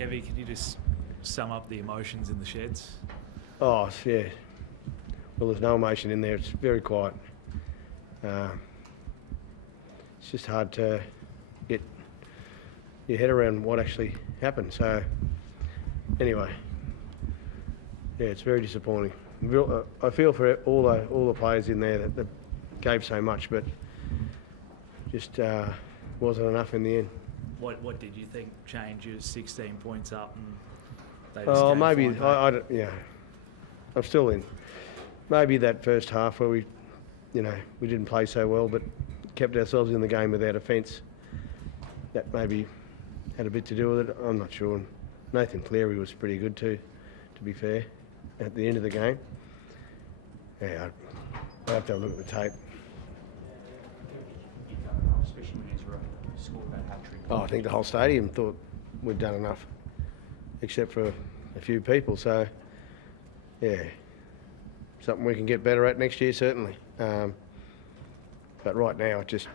Kevy, can you just sum up the emotions in the sheds? Oh, yeah. Well, there's no emotion in there. It's very quiet. It's just hard to get your head around what actually happened. So, anyway, yeah, it's very disappointing. I feel for all the players in there that gave so much, but just wasn't enough in the end. What did you think changed? You were 16 points up, and they just maybe yeah. I'm still in. Maybe that first half where we didn't play so well, but kept ourselves in the game with our defence. That maybe had a bit to do with it. I'm not sure. Nathan Cleary was pretty good too, to be fair, at the end of the game. Yeah, I'd have to have a look at the tape. Especially when Ezra scored that hat-trick. I think the whole stadium thought we'd done enough, except for a few people. So, yeah, something we can get better at next year, certainly. But right now, it's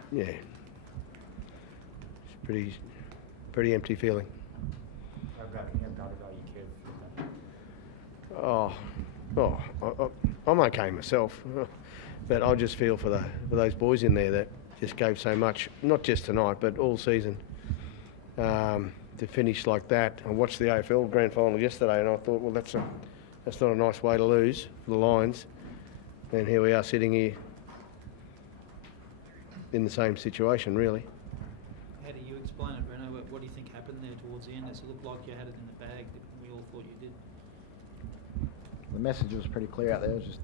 pretty empty feeling. How gutted are you, Kev? I'm okay myself, but I just feel for those boys in there that just gave so much, not just tonight, but all season. To finish like that, I watched the AFL Grand Final yesterday, and I thought, well, that's not a nice way to lose for the Lions. And here we are sitting here in the same situation, really. How do you explain it, Breno? What do you think happened there towards the end? It looked like you had it in the bag that we all thought you did. The message was pretty clear out there. It was just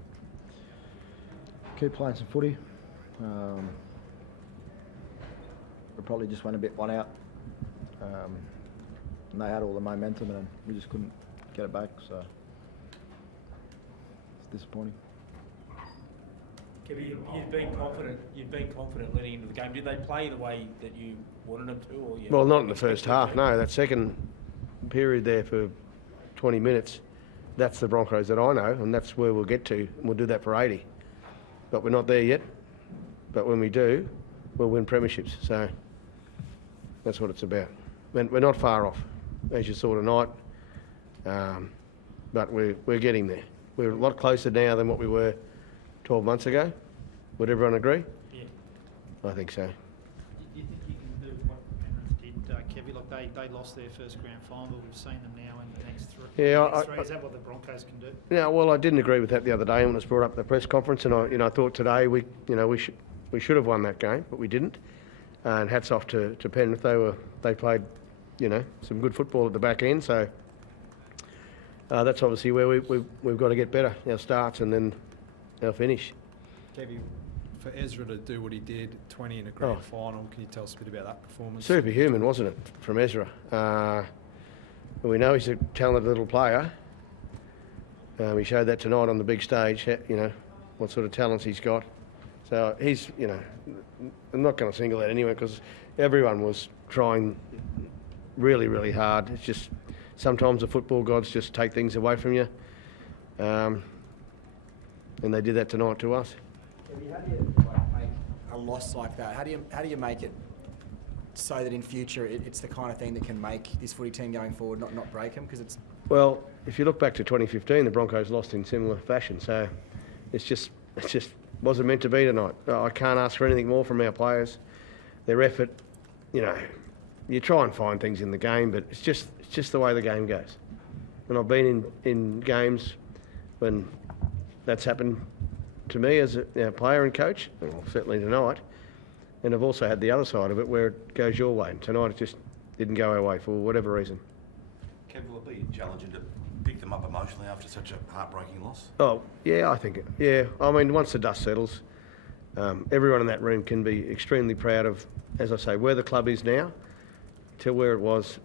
keep playing some footy. We probably just went a bit one out. And they had all the momentum and we just couldn't get it back, so it's disappointing. Kevin, you'd been confident leading into the game. Did they play the way that you wanted them to? Or well, not in the first half, no. That second period there for 20 minutes, that's the Broncos that I know, and that's where we'll get to. And we'll do that for 80. But we're not there yet. But when we do, we'll win premierships. So that's what it's about. We're not far off, as you saw tonight. But we're getting there. We're a lot closer now than what we were 12 months ago. Would everyone agree? Yeah. I think so. Do you think you can do what Penrith did, Kevy? Like they lost their first grand final, but we've seen them now in the next three. Yeah, Is that what the Broncos can do? Yeah, well, I didn't agree with that the other day when it was brought up at the press conference, and I thought today we should have won that game, but we didn't. And hats off to Penrith. They played, some good football at the back end. So that's obviously where we've got to get better. Our starts and then our finish. Kevy, for Ezra to do what he did, 20 in a grand final, can you tell us a bit about that performance? Superhuman, wasn't it, from Ezra? We know he's a talented little player. He showed that tonight on the big stage, what sort of talents he's got. So he's, I'm not going to single out anyone because everyone was trying really, really hard. It's just sometimes the football gods just take things away from you. And they did that tonight to us. How do you make a loss like that? How do you make it so that in future it's the kind of thing that can make this footy team going forward not break them? Because it's well, if you look back to 2015, the Broncos lost in similar fashion. So it's just wasn't meant to be tonight. I can't ask for anything more from our players. Their effort, you try and find things in the game, but it's just the way the game goes. And I've been in games when that's happened to me as a player and coach, well, certainly tonight. And I've also had the other side of it where it goes your way. And tonight it just didn't go our way for whatever reason. Kev, will it be challenging to pick them up emotionally after such a heartbreaking loss? Oh, yeah, I think it. Yeah, I mean, once the dust settles, everyone in that room can be extremely proud of, as I say, where the club is now to where it was,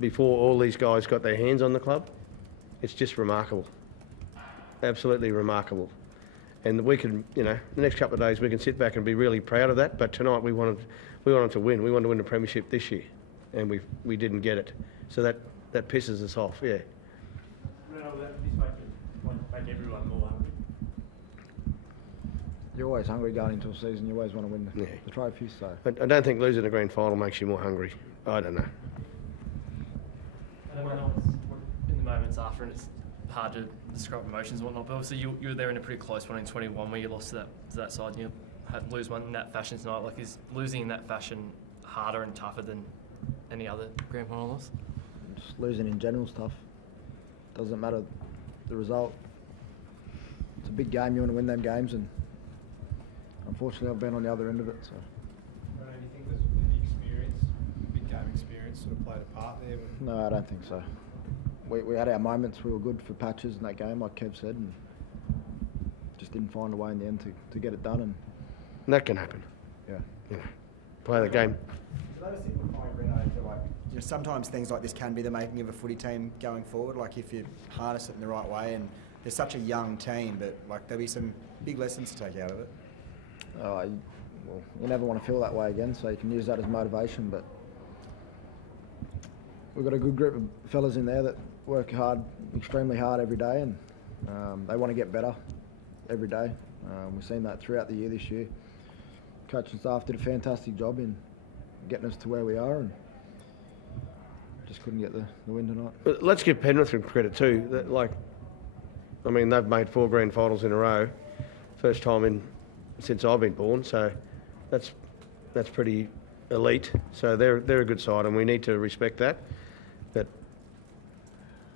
before all these guys got their hands on the club. It's just remarkable. Absolutely remarkable. And we can, the next couple of days we can sit back and be really proud of that. But tonight we wanted to win. We wanted to win the premiership this year, and we didn't get it. So that pisses us off. Yeah. This make everyone more hungry. You're always hungry going into a season. You always want to win the trophy. So I don't think losing a grand final makes you more hungry. I don't know. I know it's in the moments after, and it's hard to describe emotions and whatnot. But obviously, you were there in a pretty close one in 21 where you lost to that side, and you had to lose one in that fashion tonight. Like, is losing in that fashion harder and tougher than any other grand final loss? Just losing in general is tough. Doesn't matter the result. It's a big game. You want to win them games, and unfortunately, I've been on the other end of it. So. Do you think the experience, big game experience, sort of played a part there? No, I don't think so. We had our moments. We were good for patches in that game, like Kev said, and just didn't find a way in the end to get it done. And that can happen. Yeah. You know, play the game. Sometimes things like this can be the making of a footy team going forward. Like if you harness it in the right way, and they're such a young team, but like there'll be some big lessons to take out of it. Well, you never want to feel that way again, so you can use that as motivation. But we've got a good group of fellas in there that work hard, extremely hard every day, and they want to get better every day. We've seen that throughout the year this year. Coach and staff did a fantastic job in getting us to where we are, and just couldn't get the win tonight. But let's give Penrith some credit too. They've made 4 grand finals in a row, first time since I've been born. So that's pretty elite. So they're a good side, and we need to respect that. But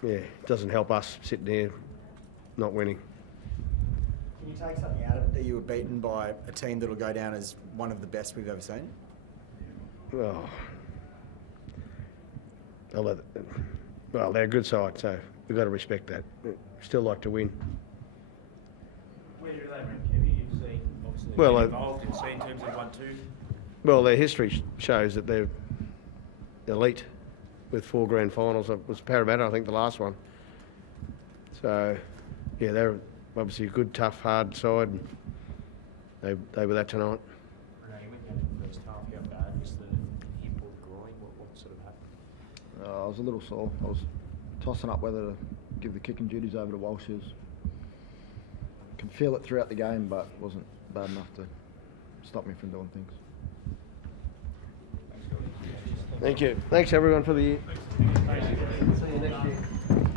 yeah, it doesn't help us sitting here not winning. Can you take something out of it that you were beaten by a team that'll go down as one of the best we've ever seen? Oh. Well, they're a good side, so we've got to respect that. Still like to win. Where do they rank, Kevy? You've seen, obviously, Well, involved in terms of 1-2. Well, their history shows that they're elite with 4 grand finals. It was Parramatta, I think, the last one. So, yeah, they're obviously a good, tough, hard side. And they were that tonight. You went down in the first half. How bad was the hip or the groin? What sort of happened? I was a little sore. I was tossing up whether to give the kicking duties over to Walsh's. Can feel it throughout the game, but it wasn't bad enough to stop me from doing things. Thank you. Thanks, everyone, for the year. See you next year.